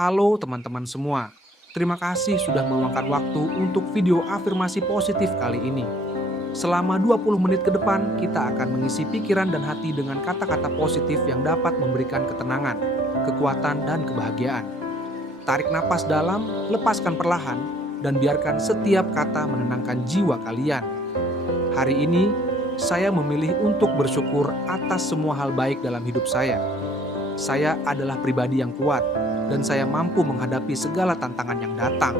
Halo teman-teman semua, terima kasih sudah meluangkan waktu untuk video afirmasi positif kali ini. Selama 20 menit ke depan, kita akan mengisi pikiran dan hati dengan kata-kata positif yang dapat memberikan ketenangan, kekuatan, dan kebahagiaan. Tarik napas dalam, lepaskan perlahan, dan biarkan setiap kata menenangkan jiwa kalian. Hari ini, saya memilih untuk bersyukur atas semua hal baik dalam hidup saya. Saya adalah pribadi yang kuat, dan saya mampu menghadapi segala tantangan yang datang.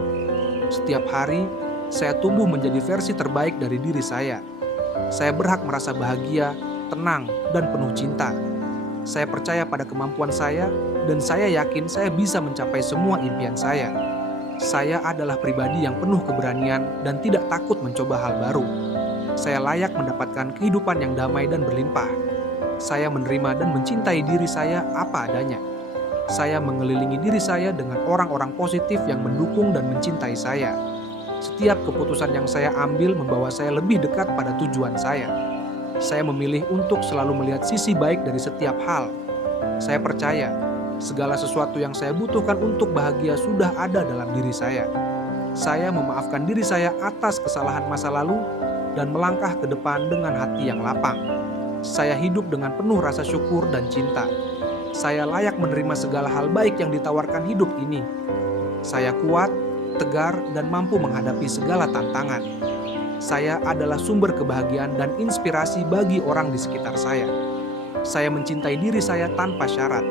Setiap hari, saya tumbuh menjadi versi terbaik dari diri saya. Saya berhak merasa bahagia, tenang, dan penuh cinta. Saya percaya pada kemampuan saya, dan saya yakin saya bisa mencapai semua impian saya. Saya adalah pribadi yang penuh keberanian dan tidak takut mencoba hal baru. Saya layak mendapatkan kehidupan yang damai dan berlimpah. Saya menerima dan mencintai diri saya apa adanya. Saya mengelilingi diri saya dengan orang-orang positif yang mendukung dan mencintai saya. Setiap keputusan yang saya ambil membawa saya lebih dekat pada tujuan saya. Saya memilih untuk selalu melihat sisi baik dari setiap hal. Saya percaya segala sesuatu yang saya butuhkan untuk bahagia sudah ada dalam diri saya. Saya memaafkan diri saya atas kesalahan masa lalu dan melangkah ke depan dengan hati yang lapang. Saya hidup dengan penuh rasa syukur dan cinta. Saya layak menerima segala hal baik yang ditawarkan hidup ini. Saya kuat, tegar, dan mampu menghadapi segala tantangan. Saya adalah sumber kebahagiaan dan inspirasi bagi orang di sekitar saya. Saya mencintai diri saya tanpa syarat,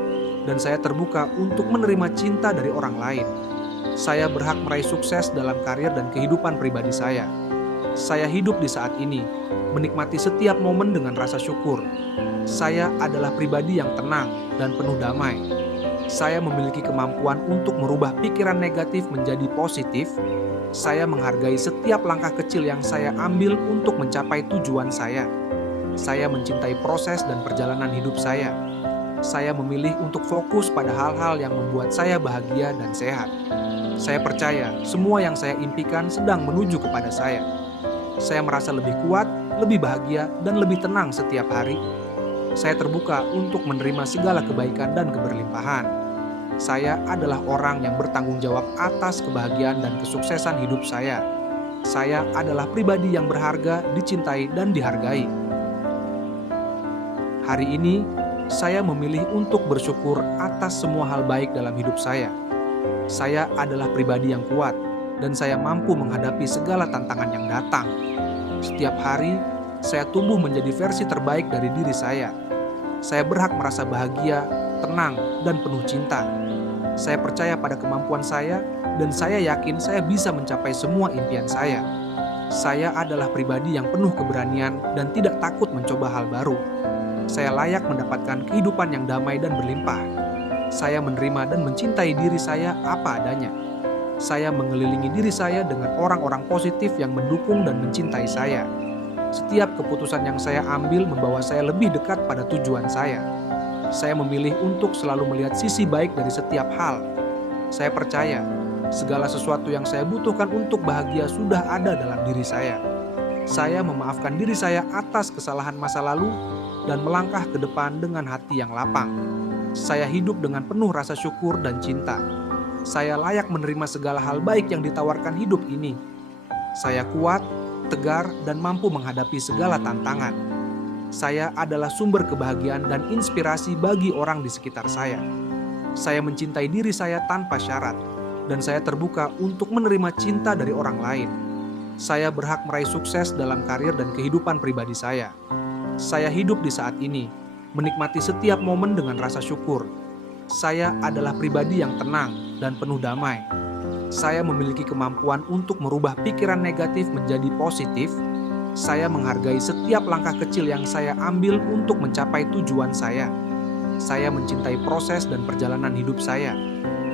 dan saya terbuka untuk menerima cinta dari orang lain. Saya berhak meraih sukses dalam karir dan kehidupan pribadi saya. Saya hidup di saat ini, menikmati setiap momen dengan rasa syukur. Saya adalah pribadi yang tenang dan penuh damai. Saya memiliki kemampuan untuk merubah pikiran negatif menjadi positif. Saya menghargai setiap langkah kecil yang saya ambil untuk mencapai tujuan saya. Saya mencintai proses dan perjalanan hidup saya. Saya memilih untuk fokus pada hal-hal yang membuat saya bahagia dan sehat. Saya percaya semua yang saya impikan sedang menuju kepada saya. Saya merasa lebih kuat, lebih bahagia, dan lebih tenang setiap hari. Saya terbuka untuk menerima segala kebaikan dan keberlimpahan. Saya adalah orang yang bertanggung jawab atas kebahagiaan dan kesuksesan hidup saya. Saya adalah pribadi yang berharga, dicintai, dan dihargai. Hari ini, saya memilih untuk bersyukur atas semua hal baik dalam hidup saya. Saya adalah pribadi yang kuat, dan saya mampu menghadapi segala tantangan yang datang. Setiap hari, saya tumbuh menjadi versi terbaik dari diri saya. Saya berhak merasa bahagia, tenang, dan penuh cinta. Saya percaya pada kemampuan saya, dan saya yakin saya bisa mencapai semua impian saya. Saya adalah pribadi yang penuh keberanian dan tidak takut mencoba hal baru. Saya layak mendapatkan kehidupan yang damai dan berlimpah. Saya menerima dan mencintai diri saya apa adanya. Saya mengelilingi diri saya dengan orang-orang positif yang mendukung dan mencintai saya. Setiap keputusan yang saya ambil membawa saya lebih dekat pada tujuan saya. Saya memilih untuk selalu melihat sisi baik dari setiap hal. Saya percaya segala sesuatu yang saya butuhkan untuk bahagia sudah ada dalam diri saya. Saya memaafkan diri saya atas kesalahan masa lalu dan melangkah ke depan dengan hati yang lapang. Saya hidup dengan penuh rasa syukur dan cinta. Saya layak menerima segala hal baik yang ditawarkan hidup ini. Saya kuat, tegar, dan mampu menghadapi segala tantangan. Saya adalah sumber kebahagiaan dan inspirasi bagi orang di sekitar saya. Saya mencintai diri saya tanpa syarat, dan saya terbuka untuk menerima cinta dari orang lain. Saya berhak meraih sukses dalam karir dan kehidupan pribadi saya. Saya hidup di saat ini, menikmati setiap momen dengan rasa syukur. Saya adalah pribadi yang tenang dan penuh damai. Saya memiliki kemampuan untuk merubah pikiran negatif menjadi positif. Saya menghargai setiap langkah kecil yang saya ambil untuk mencapai tujuan saya. Saya mencintai proses dan perjalanan hidup saya.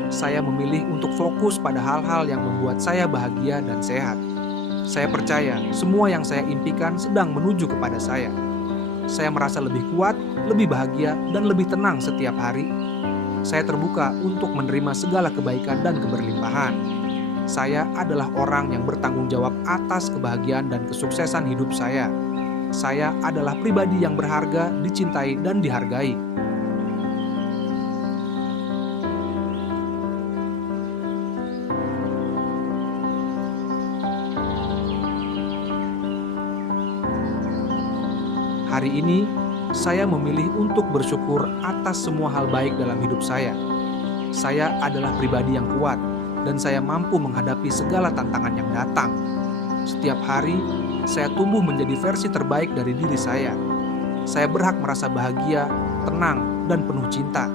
Saya memilih untuk fokus pada hal-hal yang membuat saya bahagia dan sehat. Saya percaya semua yang saya impikan sedang menuju kepada saya. Saya merasa lebih kuat, lebih bahagia, dan lebih tenang setiap hari. Saya terbuka untuk menerima segala kebaikan dan keberlimpahan. Saya adalah orang yang bertanggung jawab atas kebahagiaan dan kesuksesan hidup saya. Saya adalah pribadi yang berharga, dicintai, dan dihargai. Hari ini, saya memilih untuk bersyukur atas semua hal baik dalam hidup saya. Saya adalah pribadi yang kuat, dan saya mampu menghadapi segala tantangan yang datang. Setiap hari, saya tumbuh menjadi versi terbaik dari diri saya. Saya berhak merasa bahagia, tenang, dan penuh cinta.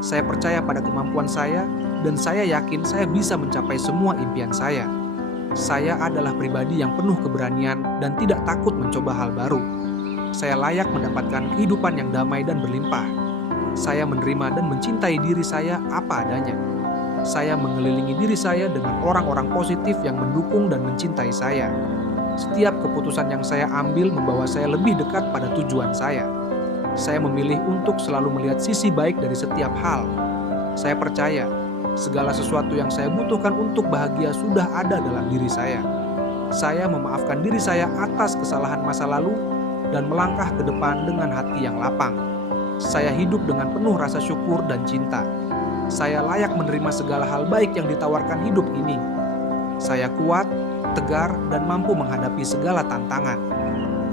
Saya percaya pada kemampuan saya, dan saya yakin saya bisa mencapai semua impian saya. Saya adalah pribadi yang penuh keberanian dan tidak takut mencoba hal baru. Saya layak mendapatkan kehidupan yang damai dan berlimpah. Saya menerima dan mencintai diri saya apa adanya. Saya mengelilingi diri saya dengan orang-orang positif yang mendukung dan mencintai saya. Setiap keputusan yang saya ambil membawa saya lebih dekat pada tujuan saya. Saya memilih untuk selalu melihat sisi baik dari setiap hal. Saya percaya segala sesuatu yang saya butuhkan untuk bahagia sudah ada dalam diri saya. Saya memaafkan diri saya atas kesalahan masa lalu dan melangkah ke depan dengan hati yang lapang. Saya hidup dengan penuh rasa syukur dan cinta. Saya layak menerima segala hal baik yang ditawarkan hidup ini. Saya kuat, tegar, dan mampu menghadapi segala tantangan.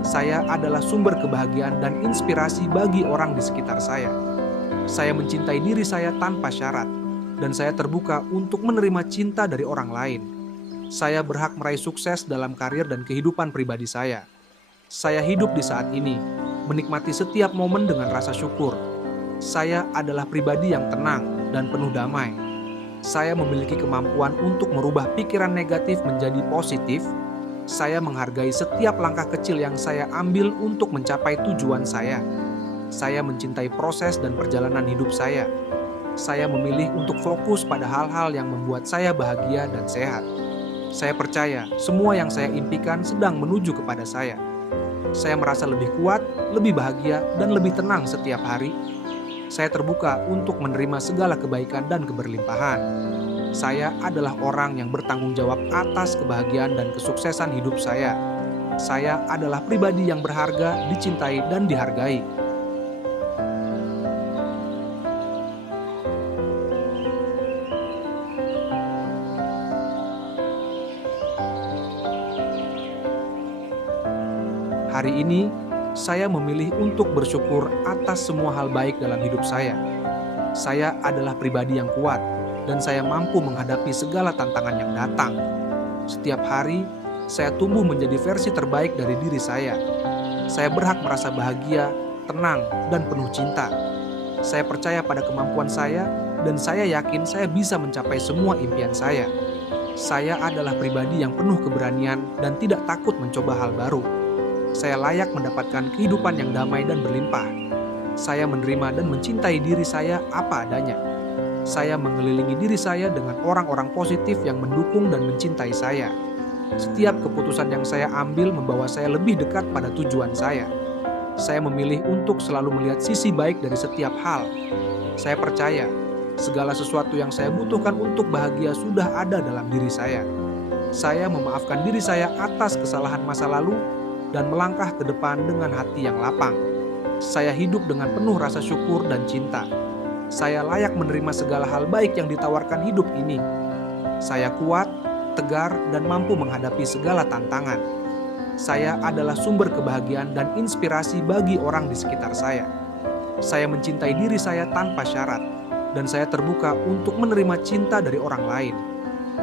Saya adalah sumber kebahagiaan dan inspirasi bagi orang di sekitar saya. Saya mencintai diri saya tanpa syarat, dan saya terbuka untuk menerima cinta dari orang lain. Saya berhak meraih sukses dalam karir dan kehidupan pribadi saya. Saya hidup di saat ini, menikmati setiap momen dengan rasa syukur. Saya adalah pribadi yang tenang dan penuh damai. Saya memiliki kemampuan untuk merubah pikiran negatif menjadi positif. Saya menghargai setiap langkah kecil yang saya ambil untuk mencapai tujuan saya. Saya mencintai proses dan perjalanan hidup saya. Saya memilih untuk fokus pada hal-hal yang membuat saya bahagia dan sehat. Saya percaya semua yang saya impikan sedang menuju kepada saya. Saya merasa lebih kuat, lebih bahagia, dan lebih tenang setiap hari. Saya terbuka untuk menerima segala kebaikan dan keberlimpahan. Saya adalah orang yang bertanggung jawab atas kebahagiaan dan kesuksesan hidup saya. Saya adalah pribadi yang berharga, dicintai, dan dihargai. Hari ini, saya memilih untuk bersyukur atas semua hal baik dalam hidup saya. Saya adalah pribadi yang kuat, dan saya mampu menghadapi segala tantangan yang datang. Setiap hari, saya tumbuh menjadi versi terbaik dari diri saya. Saya berhak merasa bahagia, tenang, dan penuh cinta. Saya percaya pada kemampuan saya, dan saya yakin saya bisa mencapai semua impian saya. Saya adalah pribadi yang penuh keberanian dan tidak takut mencoba hal baru. Saya layak mendapatkan kehidupan yang damai dan berlimpah. Saya menerima dan mencintai diri saya apa adanya. Saya mengelilingi diri saya dengan orang-orang positif yang mendukung dan mencintai saya. Setiap keputusan yang saya ambil membawa saya lebih dekat pada tujuan saya. Saya memilih untuk selalu melihat sisi baik dari setiap hal. Saya percaya segala sesuatu yang saya butuhkan untuk bahagia sudah ada dalam diri saya. Saya memaafkan diri saya atas kesalahan masa lalu dan melangkah ke depan dengan hati yang lapang. Saya hidup dengan penuh rasa syukur dan cinta. Saya layak menerima segala hal baik yang ditawarkan hidup ini. Saya kuat, tegar, dan mampu menghadapi segala tantangan. Saya adalah sumber kebahagiaan dan inspirasi bagi orang di sekitar saya. Saya mencintai diri saya tanpa syarat, dan saya terbuka untuk menerima cinta dari orang lain.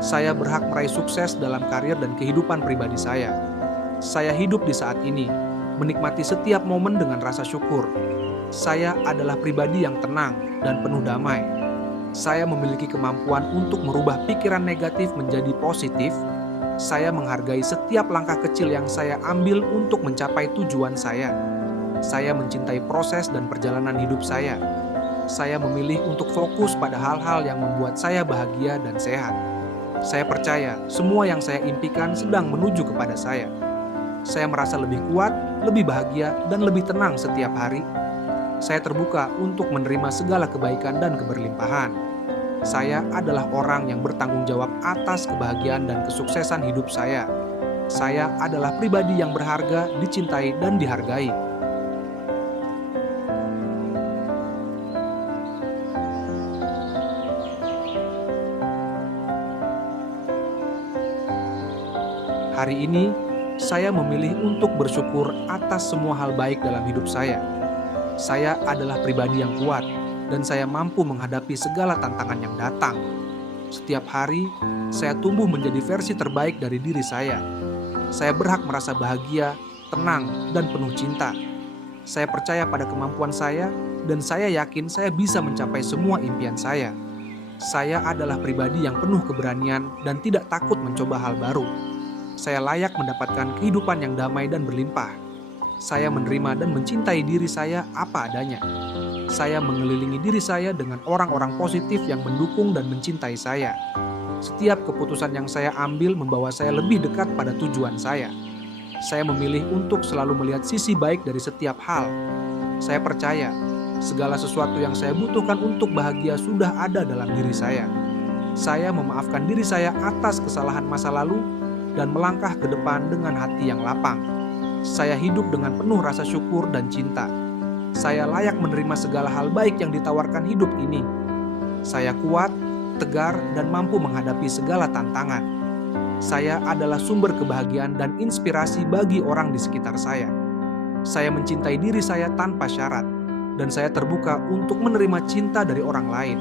Saya berhak meraih sukses dalam karir dan kehidupan pribadi saya. Saya hidup di saat ini, menikmati setiap momen dengan rasa syukur. Saya adalah pribadi yang tenang dan penuh damai. Saya memiliki kemampuan untuk merubah pikiran negatif menjadi positif. Saya menghargai setiap langkah kecil yang saya ambil untuk mencapai tujuan saya. Saya mencintai proses dan perjalanan hidup saya. Saya memilih untuk fokus pada hal-hal yang membuat saya bahagia dan sehat. Saya percaya semua yang saya impikan sedang menuju kepada saya. Saya merasa lebih kuat, lebih bahagia, dan lebih tenang setiap hari. Saya terbuka untuk menerima segala kebaikan dan keberlimpahan. Saya adalah orang yang bertanggung jawab atas kebahagiaan dan kesuksesan hidup saya. Saya adalah pribadi yang berharga, dicintai, dan dihargai. Hari ini, saya memilih untuk bersyukur atas semua hal baik dalam hidup saya. Saya adalah pribadi yang kuat, dan saya mampu menghadapi segala tantangan yang datang. Setiap hari, saya tumbuh menjadi versi terbaik dari diri saya. Saya berhak merasa bahagia, tenang, dan penuh cinta. Saya percaya pada kemampuan saya, dan saya yakin saya bisa mencapai semua impian saya. Saya adalah pribadi yang penuh keberanian dan tidak takut mencoba hal baru. Saya layak mendapatkan kehidupan yang damai dan berlimpah. Saya menerima dan mencintai diri saya apa adanya. Saya mengelilingi diri saya dengan orang-orang positif yang mendukung dan mencintai saya. Setiap keputusan yang saya ambil membawa saya lebih dekat pada tujuan saya. Saya memilih untuk selalu melihat sisi baik dari setiap hal. Saya percaya segala sesuatu yang saya butuhkan untuk bahagia sudah ada dalam diri saya. Saya memaafkan diri saya atas kesalahan masa lalu dan melangkah ke depan dengan hati yang lapang. Saya hidup dengan penuh rasa syukur dan cinta. Saya layak menerima segala hal baik yang ditawarkan hidup ini. Saya kuat, tegar, dan mampu menghadapi segala tantangan. Saya adalah sumber kebahagiaan dan inspirasi bagi orang di sekitar saya. Saya mencintai diri saya tanpa syarat, dan saya terbuka untuk menerima cinta dari orang lain.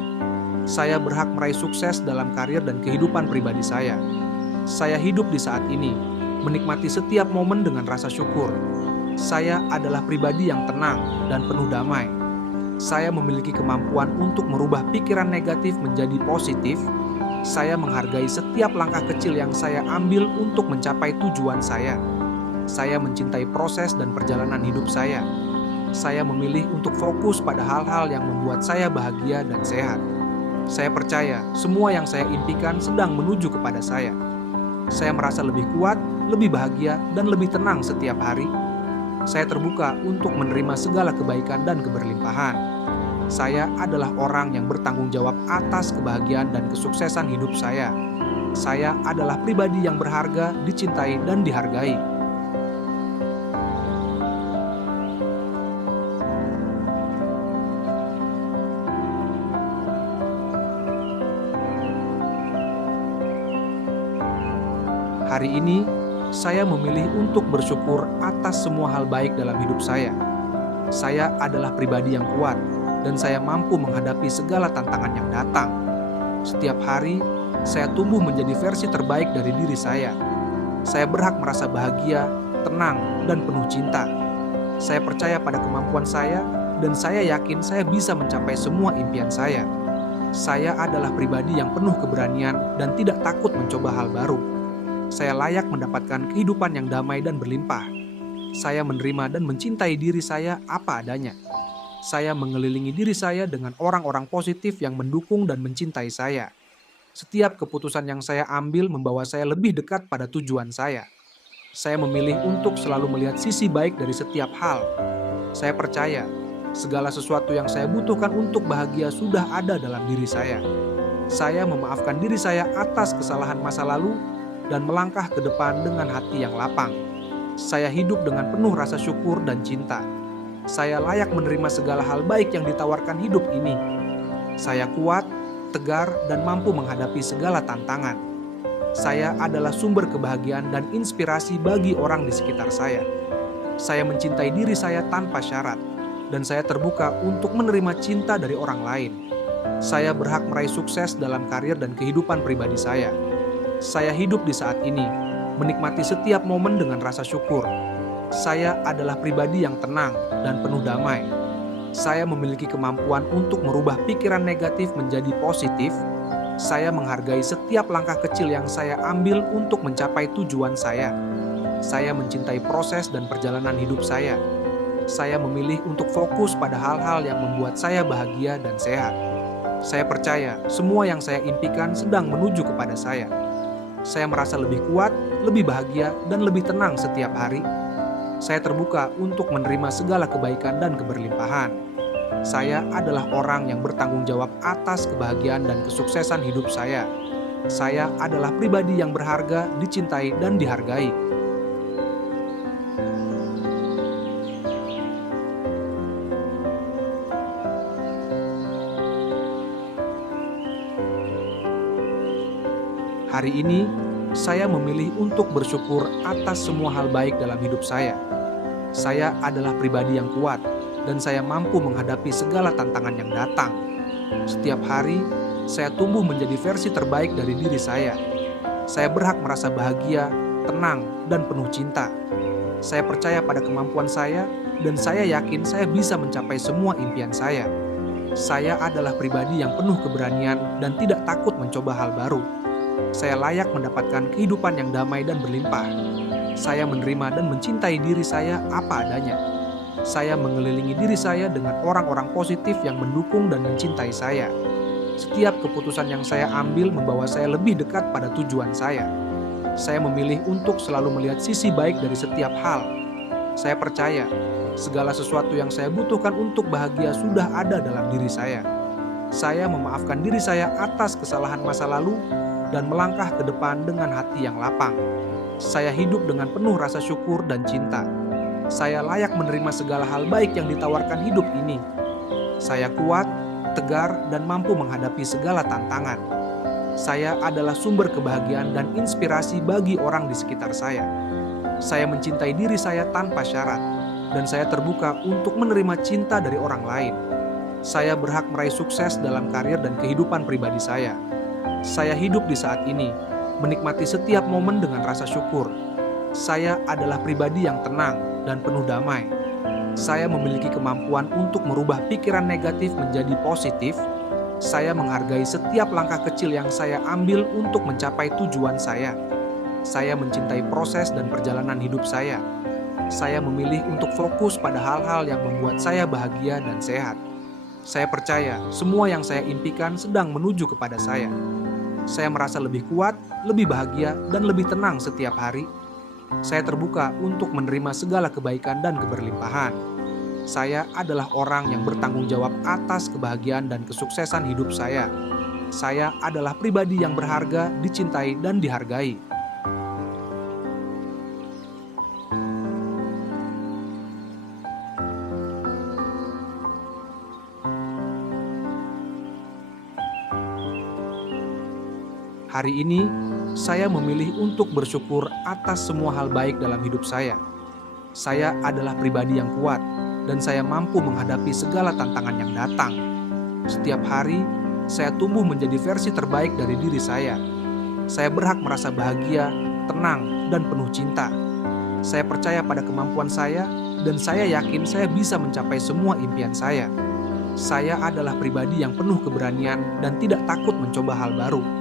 Saya berhak meraih sukses dalam karir dan kehidupan pribadi saya. Saya hidup di saat ini, menikmati setiap momen dengan rasa syukur. Saya adalah pribadi yang tenang dan penuh damai. Saya memiliki kemampuan untuk merubah pikiran negatif menjadi positif. Saya menghargai setiap langkah kecil yang saya ambil untuk mencapai tujuan saya. Saya mencintai proses dan perjalanan hidup saya. Saya memilih untuk fokus pada hal-hal yang membuat saya bahagia dan sehat. Saya percaya semua yang saya impikan sedang menuju kepada saya. Saya merasa lebih kuat, lebih bahagia, dan lebih tenang setiap hari. Saya terbuka untuk menerima segala kebaikan dan keberlimpahan. Saya adalah orang yang bertanggung jawab atas kebahagiaan dan kesuksesan hidup saya. Saya adalah pribadi yang berharga, dicintai, dan dihargai. Hari ini, saya memilih untuk bersyukur atas semua hal baik dalam hidup saya. Saya adalah pribadi yang kuat, dan saya mampu menghadapi segala tantangan yang datang. Setiap hari, saya tumbuh menjadi versi terbaik dari diri saya. Saya berhak merasa bahagia, tenang, dan penuh cinta. Saya percaya pada kemampuan saya, dan saya yakin saya bisa mencapai semua impian saya. Saya adalah pribadi yang penuh keberanian dan tidak takut mencoba hal baru. Saya layak mendapatkan kehidupan yang damai dan berlimpah. Saya menerima dan mencintai diri saya apa adanya. Saya mengelilingi diri saya dengan orang-orang positif yang mendukung dan mencintai saya. Setiap keputusan yang saya ambil membawa saya lebih dekat pada tujuan saya. Saya memilih untuk selalu melihat sisi baik dari setiap hal. Saya percaya segala sesuatu yang saya butuhkan untuk bahagia sudah ada dalam diri saya. Saya memaafkan diri saya atas kesalahan masa lalu dan melangkah ke depan dengan hati yang lapang. Saya hidup dengan penuh rasa syukur dan cinta. Saya layak menerima segala hal baik yang ditawarkan hidup ini. Saya kuat, tegar, dan mampu menghadapi segala tantangan. Saya adalah sumber kebahagiaan dan inspirasi bagi orang di sekitar saya. Saya mencintai diri saya tanpa syarat, dan saya terbuka untuk menerima cinta dari orang lain. Saya berhak meraih sukses dalam karir dan kehidupan pribadi saya. Saya hidup di saat ini, menikmati setiap momen dengan rasa syukur. Saya adalah pribadi yang tenang dan penuh damai. Saya memiliki kemampuan untuk merubah pikiran negatif menjadi positif. Saya menghargai setiap langkah kecil yang saya ambil untuk mencapai tujuan saya. Saya mencintai proses dan perjalanan hidup saya. Saya memilih untuk fokus pada hal-hal yang membuat saya bahagia dan sehat. Saya percaya semua yang saya impikan sedang menuju kepada saya. Saya merasa lebih kuat, lebih bahagia, dan lebih tenang setiap hari. Saya terbuka untuk menerima segala kebaikan dan keberlimpahan. Saya adalah orang yang bertanggung jawab atas kebahagiaan dan kesuksesan hidup saya. Saya adalah pribadi yang berharga, dicintai, dan dihargai. Hari ini, Saya memilih untuk bersyukur atas semua hal baik dalam hidup saya. Saya adalah pribadi yang kuat, dan saya mampu menghadapi segala tantangan yang datang. Setiap hari, saya tumbuh menjadi versi terbaik dari diri saya. Saya berhak merasa bahagia, tenang, dan penuh cinta. Saya percaya pada kemampuan saya, dan saya yakin saya bisa mencapai semua impian saya. Saya adalah pribadi yang penuh keberanian dan tidak takut mencoba hal baru. Saya layak mendapatkan kehidupan yang damai dan berlimpah. Saya menerima dan mencintai diri saya apa adanya. Saya mengelilingi diri saya dengan orang-orang positif yang mendukung dan mencintai saya. Setiap keputusan yang saya ambil membawa saya lebih dekat pada tujuan saya. Saya memilih untuk selalu melihat sisi baik dari setiap hal. Saya percaya segala sesuatu yang saya butuhkan untuk bahagia sudah ada dalam diri saya. Saya memaafkan diri saya atas kesalahan masa lalu dan melangkah ke depan dengan hati yang lapang. Saya hidup dengan penuh rasa syukur dan cinta. Saya layak menerima segala hal baik yang ditawarkan hidup ini. Saya kuat, tegar, dan mampu menghadapi segala tantangan. Saya adalah sumber kebahagiaan dan inspirasi bagi orang di sekitar saya. Saya mencintai diri saya tanpa syarat, dan saya terbuka untuk menerima cinta dari orang lain. Saya berhak meraih sukses dalam karir dan kehidupan pribadi saya. Saya hidup di saat ini, menikmati setiap momen dengan rasa syukur. Saya adalah pribadi yang tenang dan penuh damai. Saya memiliki kemampuan untuk merubah pikiran negatif menjadi positif. Saya menghargai setiap langkah kecil yang saya ambil untuk mencapai tujuan saya. Saya mencintai proses dan perjalanan hidup saya. Saya memilih untuk fokus pada hal-hal yang membuat saya bahagia dan sehat. Saya percaya semua yang saya impikan sedang menuju kepada saya. Saya merasa lebih kuat, lebih bahagia, dan lebih tenang setiap hari. Saya terbuka untuk menerima segala kebaikan dan keberlimpahan. Saya adalah orang yang bertanggung jawab atas kebahagiaan dan kesuksesan hidup saya. Saya adalah pribadi yang berharga, dicintai, dan dihargai. Hari ini, saya memilih untuk bersyukur atas semua hal baik dalam hidup saya. Saya adalah pribadi yang kuat, dan saya mampu menghadapi segala tantangan yang datang. Setiap hari, saya tumbuh menjadi versi terbaik dari diri saya. Saya berhak merasa bahagia, tenang, dan penuh cinta. Saya percaya pada kemampuan saya, dan saya yakin saya bisa mencapai semua impian saya. Saya adalah pribadi yang penuh keberanian dan tidak takut mencoba hal baru.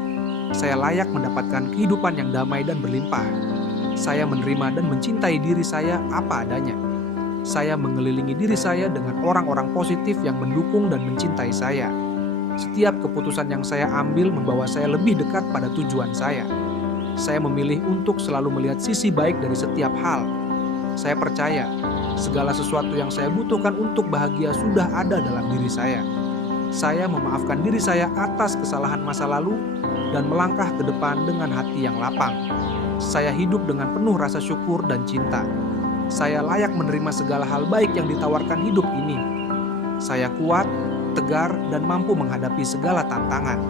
Saya layak mendapatkan kehidupan yang damai dan berlimpah. Saya menerima dan mencintai diri saya apa adanya. Saya mengelilingi diri saya dengan orang-orang positif yang mendukung dan mencintai saya. Setiap keputusan yang saya ambil membawa saya lebih dekat pada tujuan saya. Saya memilih untuk selalu melihat sisi baik dari setiap hal. Saya percaya segala sesuatu yang saya butuhkan untuk bahagia sudah ada dalam diri saya. Saya memaafkan diri saya atas kesalahan masa lalu dan melangkah ke depan dengan hati yang lapang. Saya hidup dengan penuh rasa syukur dan cinta. Saya layak menerima segala hal baik yang ditawarkan hidup ini. Saya kuat, tegar, dan mampu menghadapi segala tantangan.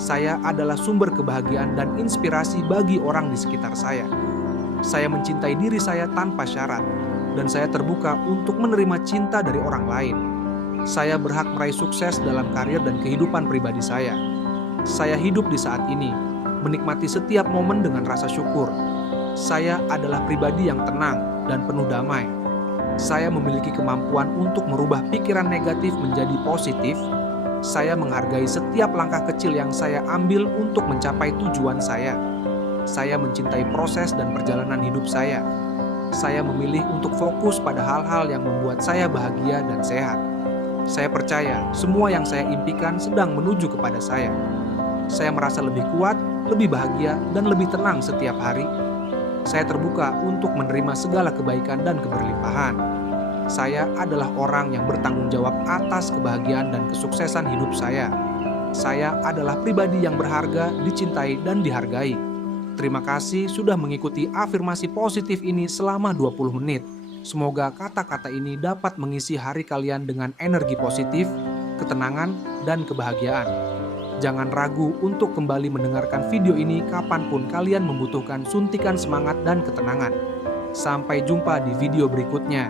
Saya adalah sumber kebahagiaan dan inspirasi bagi orang di sekitar saya. Saya mencintai diri saya tanpa syarat, dan saya terbuka untuk menerima cinta dari orang lain. Saya berhak meraih sukses dalam karir dan kehidupan pribadi saya. Saya hidup di saat ini, menikmati setiap momen dengan rasa syukur. Saya adalah pribadi yang tenang dan penuh damai. Saya memiliki kemampuan untuk merubah pikiran negatif menjadi positif. Saya menghargai setiap langkah kecil yang saya ambil untuk mencapai tujuan saya. Saya mencintai proses dan perjalanan hidup saya. Saya memilih untuk fokus pada hal-hal yang membuat saya bahagia dan sehat. Saya percaya semua yang saya impikan sedang menuju kepada saya. Saya merasa lebih kuat, lebih bahagia, dan lebih tenang setiap hari. Saya terbuka untuk menerima segala kebaikan dan keberlimpahan. Saya adalah orang yang bertanggung jawab atas kebahagiaan dan kesuksesan hidup saya. Saya adalah pribadi yang berharga, dicintai, dan dihargai. Terima kasih sudah mengikuti afirmasi positif ini selama 20 menit. Semoga kata-kata ini dapat mengisi hari kalian dengan energi positif, ketenangan, dan kebahagiaan. Jangan ragu untuk kembali mendengarkan video ini kapanpun kalian membutuhkan suntikan semangat dan ketenangan. Sampai jumpa di video berikutnya.